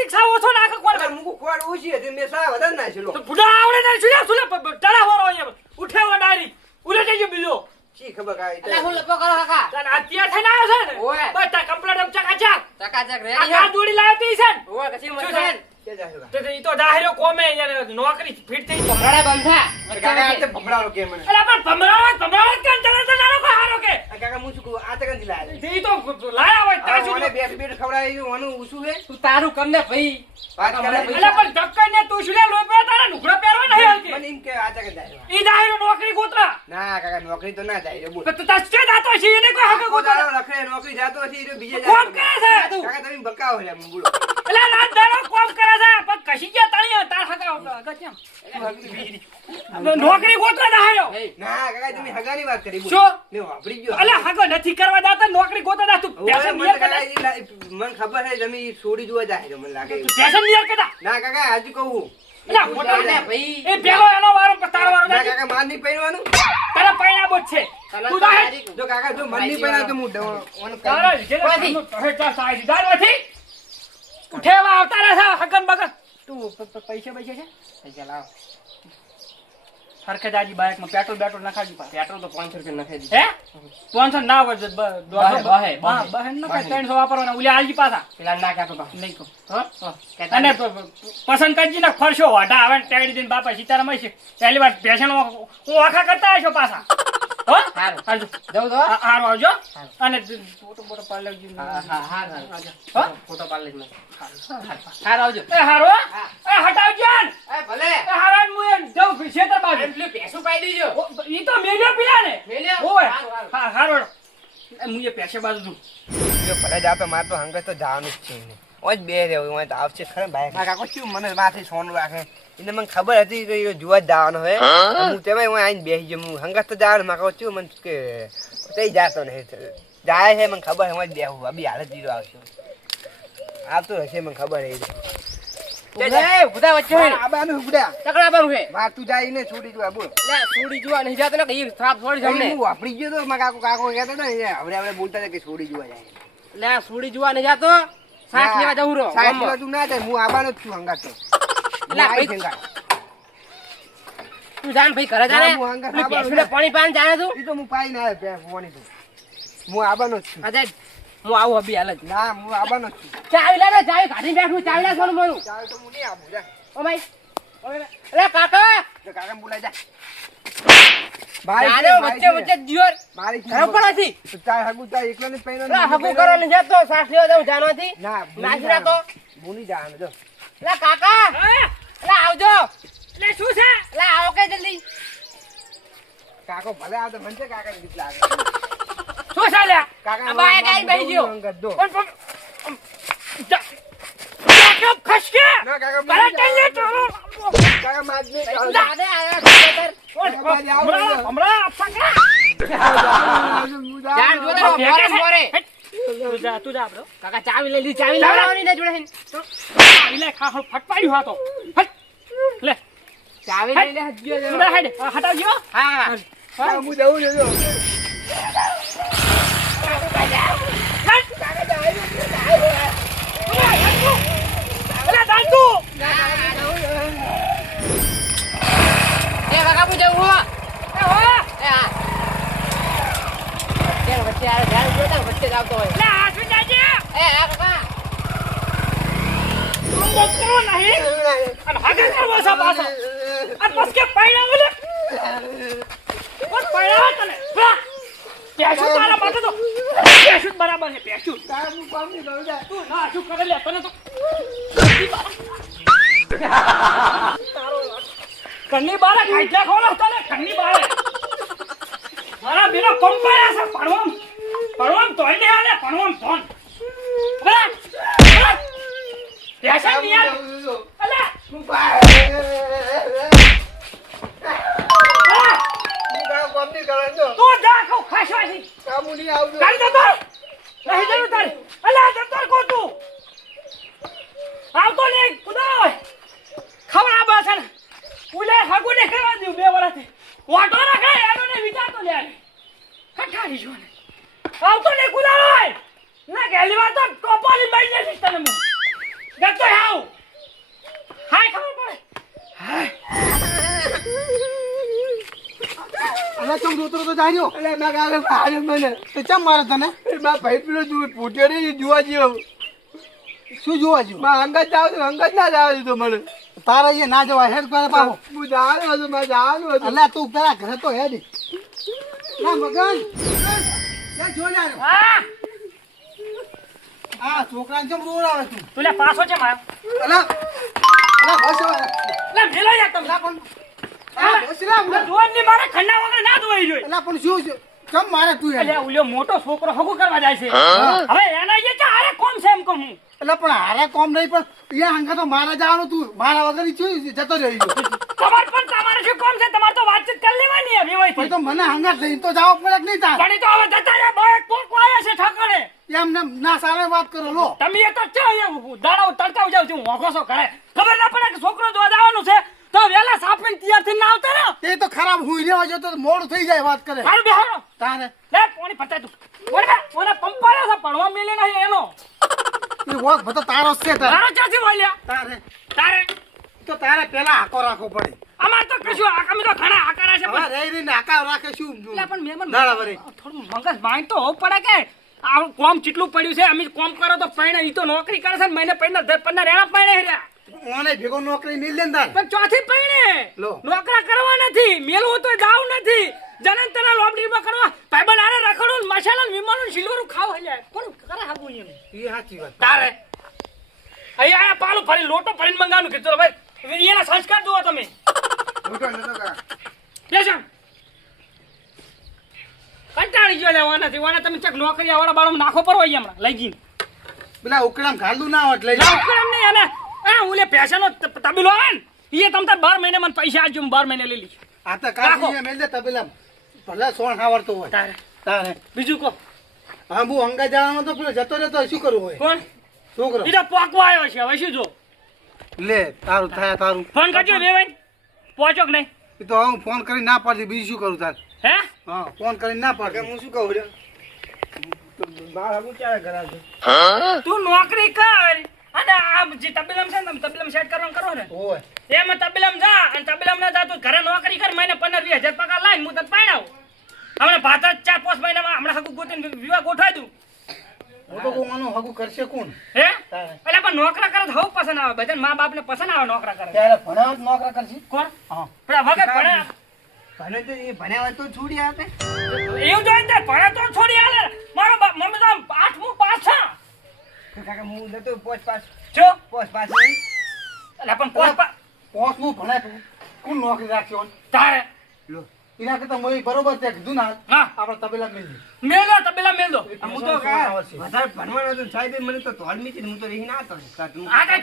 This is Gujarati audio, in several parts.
પ્લાસ્ટિક સાવ ઓછો નાખે કોણ મુકુ કોડ ઓછી હતી મે સા વધારે નાખેલો તો બુડા આવડે ને સુલે સુલે ટડા હોરો અહીંયા ઉઠેવો ડારી ઉલે જજો બીજો ચી ખબર કાઈ અલા હું લપો કરો કાકા તને અત્યાર થઈને આવ્યો છે ને ઓય બટા કમ્પ્લીટ આમ ચકાચક ચકાચક રેડી આ જોડી લાવ્યો તી છે ને ઓય કસી મત કે જાહેર તો ઈ તો જાહેરો કોમે યાર નોકરી ફિટ થઈ ભમરાડા બંધા કાકા આ તે ભમડારો કે મને અલા પણ ભમરાવા કેમ તને તો નાનો કો હારો કે કાકા હું શું કહું આ તે કંદી લાયા ઈ તો લાયા હોય તાજુ મને બેઠ બેઠ ખવડાવી ઓનું ઉસું હે તું તારું કર ને ભાઈ વાત કરે અલા પણ ધક્કા ને તું સુલે લોપે તારા નુકરા પહેરવા નહીં હલકે મને એમ કે આ તે કંદી જાય ઈ જાહેરો નોકરી ગોતરા ના કાકા નોકરી તો ના જાય બોલ તો તસ્કે દાતો છે એને કોઈ હક ગોતરા કોદાળો રખડે નોકરી જાતો હશે ઈ બીજે કોમ કરે છે કાકા તમે બકાવો લે બોલો અલા રાત દાડો કોમ કરે છે પણ કશી ગયા તાણી તાર હકા કેમ નોકરી ગોતરા જાહેરો ના કાકા તમે હગાની વાત કરી બોલ શું લે વાપરી ગયો અલા હગો નથી કરવા દાતા નોકરી ગોતરા દા તું પેશન નિયર કદા મને ખબર છે તમે છોડી જોવા જાય મને લાગે તું પેશન નિયર કદા ના કાકા આજુ કહું અલા મોટા ને ને ભાઈ એ પેલો એનો વારો તારો વારો ના કાકા માર નહીં પહેરવાનું તારા પૈણા બોજ છે તું જાહે જો કાકા જો મન નહીં પહેરાવ તો હું તારા જે તો હેટા સાઈ દાર નથી ઉઠેવા આવતા રહે હગન બગન તું પૈસા છે પૈસા લાવ હરખે દાજી બાઇક માં પેટ્રોલ બેટ્રોલ નખાજી પા પેટ્રોલ તો 500 રૂપિયા નખાઈ દી હે 500 ના વજે 200 બહે ન કઈ 300 વાપરવાના ઉલે આલજી પાછા પેલા ના કાતો તો નહીં કહો અને પસંદ કરજી ને ખર્ચો વાઢા આવે ટેડી દિન બાપા સીતારામ છે પહેલી વાર પેશન હું આખા કરતા આશો પાછા હો હારું હાલજો જવું તો હારું આવજો અને ફોટો ફોટો પાડ લેજો હા ફોટો પાડ લેજો હાર આવજો એ હારો એ હટાવજો એ ભલે એ હારાન મુ જાઉં ક્ષેત્ર બાજુ પેલું પેસું પાઈ દેજો ઈ તો મેલ્યો પીલા ને મેલ્યો? ઓય હારું, હા હારો મુએ પેશે બાજુ છું જો ભલે જાતો માર તો હંગત તો જવાનું જ છે ને ઓજ બે રહ્યો ઓય તો આવશે ખરે ભાઈ કાકા શું મને માથે સોનું રાખે એને મને ખબર હતી કે ઈ જોવા જ જવાનો હે હું તેમાં હું આઈને બેસી જમ હંગત તો જવાનું માકા શું મને કે તઈ જાતો નહીં જાય છે મને ખબર હું જ બેહું અબી હાલ જ જીરો આવશે આવતો હશે મને ખબર હે એ બુધા વચ્ચે હોય આબાનું ગુડા તકડા પર હે માર તું જાય ને છોડી જો બોલ લે છોડી જોવા નહીં જાતો ને કે ઈ શ્રાપ છોડી જમને હું વાપરી ગયો તો મારા કાકો કહેતો ને હવે આપણે બોલતા હતા કે છોડી જોવા જાય લે છોડી જોવા નહીં જાતો સાથ લેવા જવું રો સાહેબ તું ના જાય હું આબાનો જ છું હંગાત તો લે ભાઈ તું જાન ભાઈ ઘરે જાને હું હંગાત આબાનો પેસુને પાણી પાન જાણે તું ઈ તો હું પાઈ ના આવ્યો ફોની તો હું આબાનો જ છું અજય હું આવું અભી હાલ જ ના હું આબાનો જ છું ચાવી લે ને ચાવી કાઢી બેઠું ચાવી લે સોનું મોનું ચાલ તો હું નહીં આવું જા ઓ ભાઈ અરે કાકા તો કાકા બોલાઈ જા જાને વચ્ચે વચ્ચે દિયોર મારી ઘર પર હતી તો ચાલ હગુ ચાલ એકલો ને પહેરો લે હબુ કરો ને જાતો સાસ લેવા જાઉં જાનોથી ના નાખી રાખો બોલી જા જો લે કાકા લે આવજો લે શું છે લે આવો કે જલ્દી કાકો ભલે આવતો મને છે કાકા ની લાગે શું ચાલ્યા કાકા આ બાય ગાઈ બેહી ગયો અંગત દો કાકા ખસકે ના કાકા મારા ટેલે તો કાકા માજ ને દાદે આયા ખેતર હમણાં પકડા જાન જોતો મોરે મોરે તું જા બ્રો કાકા ચાવી લઈ લી ચાવી લાવવાની ને જોડે ચાવી લે ખા ફટપાડ્યું હાતો હટ લે ચાવી લઈ લે હજ્યો તું હેડ હટાવજો હા હા હું જઉં જો અલા દાંતુ એ કાકા હું જઉં હો એ હો એ હા કેમ વચ્ચે આ ધ્યાન જોતા વચ્ચે જ આવતો હોય લે આ શું જાજે એ હા કાકા તું બોલતો નહીં અને હાગે કરવો છે પાછો આ બસ કે પૈણા બોલે બસ પૈણા તને પેશું તારા માટે તો પેશું બરાબર છે પેશું તારા હું કામ નહીં કરું જા તું ના શું કરે લે તને તો કન્ની બારે ખાઈલા ખોલો તને કન્ની બારે મારા બેનો કંપાયા છે પડવમ તોય ને આલે પડવમ ફોન પેશન ની યાર અલે હું કામ નહીં કરું જો તું જા ખો ખાશવાથી કામ નહીં આવજો કાઈ દતો નહીં જરું તારે અલે દતો કો તું આવતો ને કુદાય ખવડા બાસણ ઉલે હગુ ને કરવા દઉં 2 વર્ષથી વાટો રાખે એનો ને વિચારતો લે કઠારી જો ને આવતો ને કુદાય ના ગેલી વાત તો ટોપાલી મળી જશે તને હું જતો આવ હાય ખબર પડે અલા ચમ રોતો તો જાણ્યો અલે ના કાલે મારે મને તો ચમ મારે તને મારા ભાઈ પેલો પૂછ્યો ને જોવા જેવો શું જોવા જ્યો માં અંગત જાવ તો અંગત ના જાવ દીધો મને તારે અહીંયા ના જવાય હેડ કરે પાહો હું જવાનું હતું મારે જવાનું હતું અલા તું પેલા ઘરે તો હેડ ના મગન લે જો યાર હા આ છોકરાને ચમ રોડાવે તું તું લે પાછો છે માર અલા અલા બસ લે મેલો યાર તમે અલા પણ આ બસ લા લે જોન ની મારે ખંડા વગર ના ધોઈ જોઈ અલા પણ શું છે ચમ મારે તું એટલે યાર ઓલ્યો મોટો છોકરો હગું કરવા જાય છે હવે એના જે ચારે કોમ છે એમ કહું હું અલા પણ હારે કોમ નહીં પણ અહીંયા હંગા તો મારા જવાનું તું મારા વગર ઈ જતો રહી ગયો તમાર પણ તમારે શું કોમ છે તમારે તો વાતચીત કરી લેવાની હવે પછી હોય તો મને હંગા લઈને તો જાવ પડે કે નહીં તાર પણ ઈ તો હવે જતા રહ્યા બાય કોક વાયા છે ઠાકરે એમ ને ના સારે વાત કરો લો તમે એ તો ચા અહીંયા દાડાઓ તડકાવ જાવ છું હોકો છો કરે ખબર ના પડે કે છોકરો જોવા જવાનું છે તો વેલા સાપીને તૈયાર થઈને ના આવતા ને તે તો ખરાબ હુઈ રહ્યો છે તો મોડું થઈ જાય વાત કરે મારું બેહારો તારે લે પોણી પતા તું ઓને પંપાળ્યો છે પડવા મેલે નહીં એનો એ વોક બધો તારો છે તારે તારો ચાથી બોલ્યા તારે તો તારે પેલા હાકો રાખવો પડે અમાર તો કશું અમે તો ઘણા આકારા છે હવે રહી રહીને હાકા રાખે શું એટલે પણ મેમન દાડા વરે થોડું મગજ માઇન્ડ તો હોવું પડે કે આ કોમ ચીટલું પડ્યું છે અમે કોમ કરો તો પૈણે ઈ તો નોકરી કરે છે ને મહિને પૈણે 15 રેણા પૈણે રહ્યા ઓને ભેગો નોકરી મિલ લે ને તાર પણ ચોથી પૈણે લો. નોકરા કરવા નથી મેલવું તો જાવ નથી જનન તના લોબડીમાં કરવા ભાઈબંધ આરે રખડું મસાલા વિમાનું સિલ્વરું ખાવ હલ્યા કોણ કરે હાગું એમ એ સાચી વાત તારે અહીંયા પાલું ફરી લોટો ફરીને મંગાવવાનું કીધું ભાઈ એના સંસ્કાર જુઓ તમે મોટો નતો કા બેસો કંટાળી ગયો લે વાના તમે ચક નોકરી વાળા બાળો નાખો પડો અહીંયા હમણાં લઈ ગઈને પેલા ઉકળામ ઘાલું ના હોત લઈ ના ઉકળમ નહીં અને આ ઓલે પૈસાનો તબેલો આવે ને એ તમ તાર 12 મહિને મને પૈસા આપજો હું 12 મહિને લઈ લઈશ આ તો રાખો. કાઢી મેલ દે તબેલા ભલે સોણ ખાવડતો હોય તારે તારે બીજું કો હા હું અંગા જવાનો તો પેલો જતો રહેતો શું કરવું હોય કોણ છોકરો બીજો પોકવા આવ્યો છે હવે શું જો લે તારું થાય તારું ફોન કરજો વેવાઈ પહોંચો કે નહીં એ તો હું ફોન કરી ના પાડી બીજું શું કરું તાર હે હા ફોન કરી ના કે પાડી હું શું કહું રે મારા હું ક્યારે કરાવજો તું નોકરી કર અને આ જે તબેલામ છે ને તમે તબેલામ સેટ કરવાનું કરો ને ઓય એમાં તબેલામ જા અને તબેલામ ના જા તું ઘરે નોકરી કર મહિને 15-20 હજાર પગાર લાઈને હું તને પાડાવ હમણાં ભાત 4-5 મહિનામાં હમણાં હકુ ગોતીને વિવાહ ગોઠવાઈ દઉં હું તો કહું આનું હગું કરશે કોણ હે તારે. એટલે પણ નોકરા કરે તો હવ પસંદ આવે બધા મા બાપ ને પસંદ આવે નોકરા કરે ત્યારે ભણાવ જ નોકરા કરશે કોણ હા પેલા વગર ભણે ભણે તો એ ભણ્યા હોય તો છોડી આપે એવું જોઈએ ને ભણે તો છોડી હાલે મારો મમ્મી તો 8મું પાસ છે તો કાકા હું જતો પોચ પાસ જો નહીં એટલે પણ પોસ પોસમું ભણાય તો કોણ નોકરી રાખશે તારે લો એના કરતા મને બરોબર તે કીધું ના હા આપણે તબેલા મિલી મેલ દો તબેલા મેલ દો હું તો વધારે ભણવાનો હતો સાહેબ મને તો ધોળ મીચી હું તો રહી ના હતો આ કઈ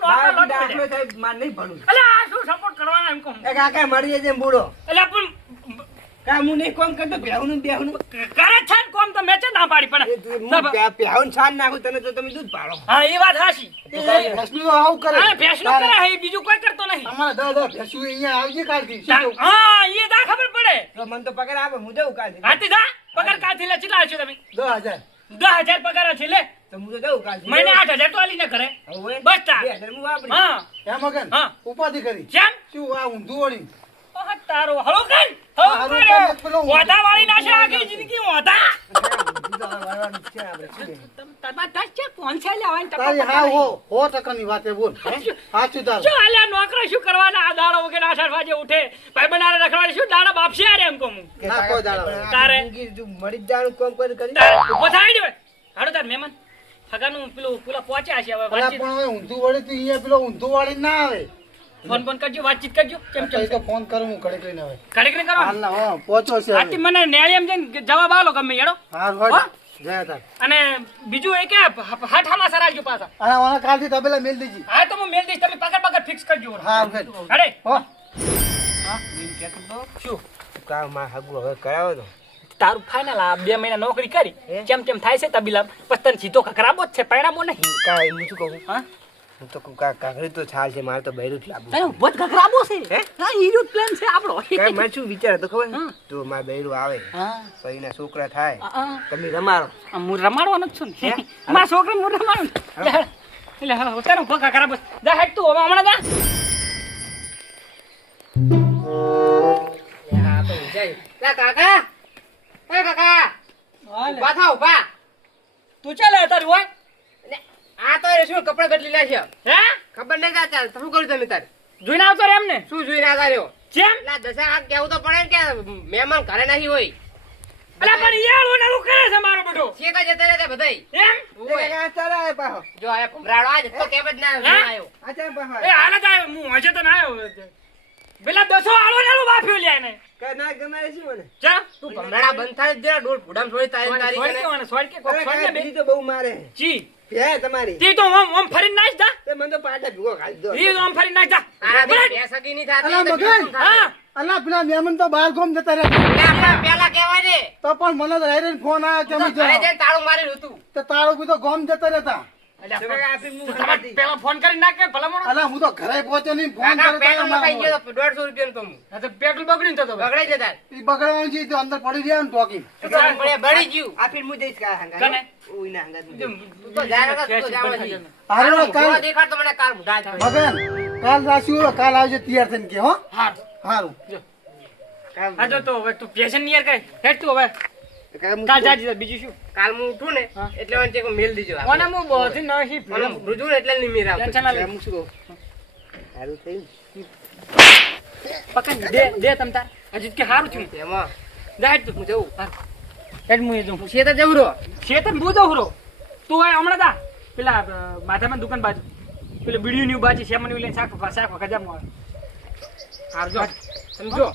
નોકરા લોટ દાખલો સાહેબ માર નહીં ભણું એટલે આ શું સપોર્ટ કરવાના એમ કહું એ કાકા મળી જાય બુડો એટલે પણ કા હું નહીં કોમ કરતો બેહુનું કરે છે ને કોમ તો મેં છે ના પાડી પણ બેહુન છાન નાખું તને તો તમે દૂધ પાડો હા એ વાત હાચી ભેંસનું તો આવું કરે હા ભેંસનું કરે હે બીજું કોઈ કરતો નહીં અમારા દાદા ભેંસું અહીંયા આવજે કાલથી શું કહું? હા એ દા ખબર પડે તો મને તો પગાર આપે હું જઉં કાલે હાથી જા પગાર કાથી લે ચિલા છો તમે 10,000 10,000 પગાર છે લે તો હું તો જઉં કાલે મહિને 8,000 તો આલીને કરે હવે બસ તાર 2,000 હું વાપરી હા એમ મગન હા. ઉપાધિ કરી કેમ શું આ ઊંધું વળી ઓહ, તારો હળો કઈ હા, હળો કઈ, પેલો વાદા વાળી નાશે આખી જિંદગી વાદા આપણે તમાર દસ છે કોણ છે લેવાની તારી હા હો 100% વાત બોલ સાચું તારું શું આલ્યા નોકરા શું કરવાના આ દાડા વગર આષાઢ વાજે ઉઠે ભાઈ બનારે રખડવાની શું દાડા બાપસી આરે એમ કહું ના કોઈ દાડા તારે. મળી જ જવાનું કોમ કરી ઉભો થાય ને હાડો તાર મહેમાન સગાનું પેલા પહોંચ્યા છે હવે પેલા વાતચીત પણ હવે ઊંધું વળી તું અહીંયા પેલો ઊંધું વાળી ના આવે ફોન ફોન કરજો વાતચીત કરજો કેમ તો એ કેમ તો ફોન કરું હું ઘડી કરીને હવે ઘડીક ને કરો હાલ ના હા પહોંચો છે આથી હવે. મને નેળી એમ જઈને જવાબ આલો ગમે હેડો હાલ હો? વળી જય તાર અને બીજું એ કે હાઠામાં સરાજો પાછા અને ઓના કાલથી તબેલા મેલ દેજી હા તો હું મેલ દઈશ તમે પગાર ફિક્સ કરજો હા વળી. હડે હો શું કામ માં હગું હવે કરાવો તો તારું ફાઇનલ આ 2 મહિના નોકરી કરી હે? કેમ થાય છે તબીલા પછી તને સીધો ખરાબો જ છે પરિણામો નહીં કાંઈ હું શું કહું હા હું તો કહું કાંકરી તો છાલ છે મારે તો બૈરું જ લાવવું તને ઉભો જ ખરાબો છે હે? હા હીરો પ્લાન છે આપણો કાંઈ મારે શું વિચાર હતો ખબર હા. તો મારે બૈરું આવે હા સહીના છોકરા થાય હા તમે રમાડો હું રમાડવાનો જ છું ને મારા છોકરા હું રમાડું એટલે હા તારું ફોકા ખરાબ જા હેડ તું હવે હમણાં જા હા તો જાય લા કાકા એ કાકા ઉભા થાવ ઉભા તું ચાલે તારું હોય આ તો એ શું કપડા બદલી નાખ્યા હે ખબર નહીં કા ચાલ શું કર્યું તમે તાર જોઈને આવતો રે એમને શું જોઈને આવ્યા રહ્યો જેમ લા દશા આ કેવું તો પડે ને કે મહેમાન ઘરે નહીં હોય અલા પણ યાર ઓનાલું કરે છે મારો બેટો શેકા જતા રહેતા બધાય એમ ઓય. ચાલે પાહો જો આ ભમરાડો આજ તો કેમ જ ના હા? આવ્યો આ ચાલ પાહો એ હાલત આવ્યો હું હજે તો ના આવ્યો પેલા દસો આળો નાલું બાફ્યું લ્યા ને કે ના ગમે છે મને જા તું ભમરાડા બંધ થાય જ જરા ડોલ ફૂડામ થોડી તારી તારી સોડ કે કોક અરે સોડ ને કાકા, બે બીજી તો બહુ મારે જી હે તમારી તી તો ઓમ ફરીને નાખ જા તે મને તો પાટા ભૂકો ખાઈ દો ઈ તો ઓમ ફરીને નાખ જા તારા બરાબર? બે સગી નહીં અલા, થાતી તો મગન. બીજું થાય. હા અલા પેલા મહેમાન તો બહાર ગામ જતા રહ્યા એટલે આપણે પેલા કહેવાય ને તો પણ મને તો હેરેન ફોન આવ્યો કે અમે ઘરે જાઓ. જઈને તાળું મારેલું હતું તો તારો બધો ગામ જતા રહેતા અલ્યા, તો કાકા, આપી હું તમારે ખાતી. પેલા ફોન કરીને નાખે ભલા મોણો અલા હું તો ઘરે પહોંચ્યો નહીં ફોન કાકા કર્યો તો પેટ્રોલ લખાઈ અમારા ગયો તો 150 રૂપિયાનું તો હું આ તો પેટ્રોલ બગડીને તો બગડાઈ જતા ઈ બગડવાનું છે તો અંદર પડી ગયા ને ટોકી બળી ગયું આપી હું દઈશ કા હંગા કને? ઓય ના હંગા તું દે. તું તો જાય નકર તું તો જાવા જી. હારો કાલ કાલ દેખાડ તો મને કાલ મુઢા જ હોય. મગન કાલ રાખ્યું કાલ આવજે તૈયાર થઈને કે હો હા હારું કામ આ જો તો હવે તું પેશન નિયર કરે હેડ તું હવે કાકા, હું કાલ જાજી બીજું શું કાલ હું ઉઠું ને હા. એટલે મને ચેક મેલ દીજો કોને હું બધી નહીં મને રૂજુ ને એટલે નહીં મેર આવતો. ટેન્શન ના લે કામ શું કહું? સારું થયું પકડ દે તમ તાર હજી કે હારું થયું એમાં જા હેડ તું હું જઉં હેડ હું એ જઉં હું શેતા જવું રહો શેતન બુધો હુરો તું હોય હમણાં જા પેલા માથામાં દુકાન બાજુ પેલું બીડીયું ની બાજુ શેમન લઈને શાક વખત જામ આવે હાર જો સમજો